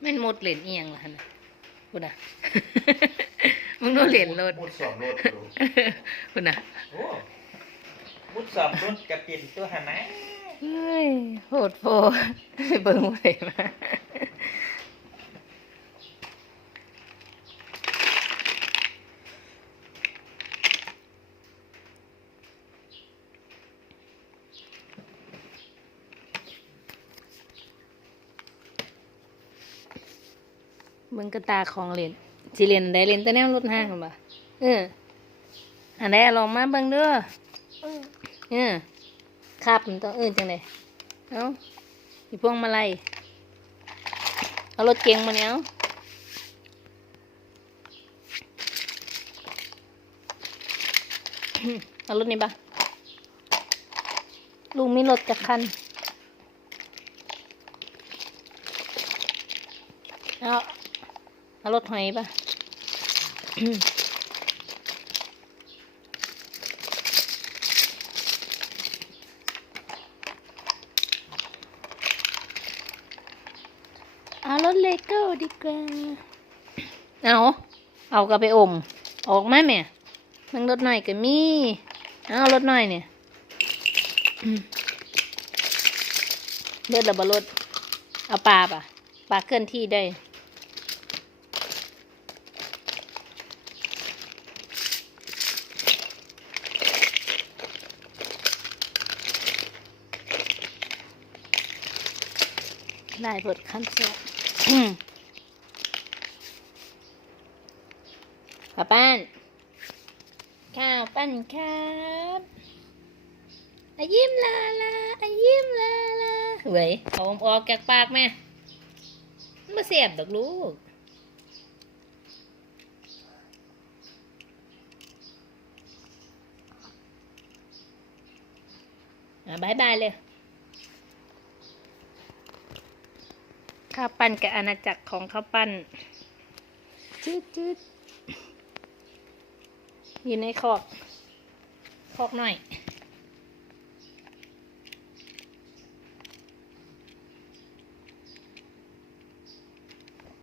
แม่นหมดเหรียญเอียงล่ะหั่นน่ะพุ่นน่ะ มึงโดนเหรียญรถมุดสองรถดูพุ่นน่ะโอ้มุดสอบรุ่นกระปิ่นตัวหานะ เฮ้ยโหดโพเบิ่งบ่ได้มา เบิ่งกระตาของเล่นสิเล่นได้เล่นแต่แนวรถห้างกันบ่เอออันใดลองมาเบิ่งเด้ออืมเออครับมันต้องเอื่นจังไดเอ้าอีพวงมาลัยเอารถเก๋งมาเนี่ยเอาเอารถนี้ปะลุงมีรถจักคัน เอา เอารถหอยปะเอารถเลโก้ดีกว่า เอา เอากลับไปอม ออกมาแม่มันรถหน่อยก็มี เอารถหน่อยเนี่ยอืมเลือดระบรถเอาปลาปะปลาเคลื่อนที่ได้ ได้เปิดขั้นสองป้าป้านข้าวปั้นครับอายิ้มลาลาอายิ้มลาลาเว้ยเอาอมออกจากปากแม่มาเสียบดอกลูกอะบายบายเลย ข้าวปั้นกับอาณาจักรของข้าวปั้นจืดจืดอยู่ในคอกคอกหน่อย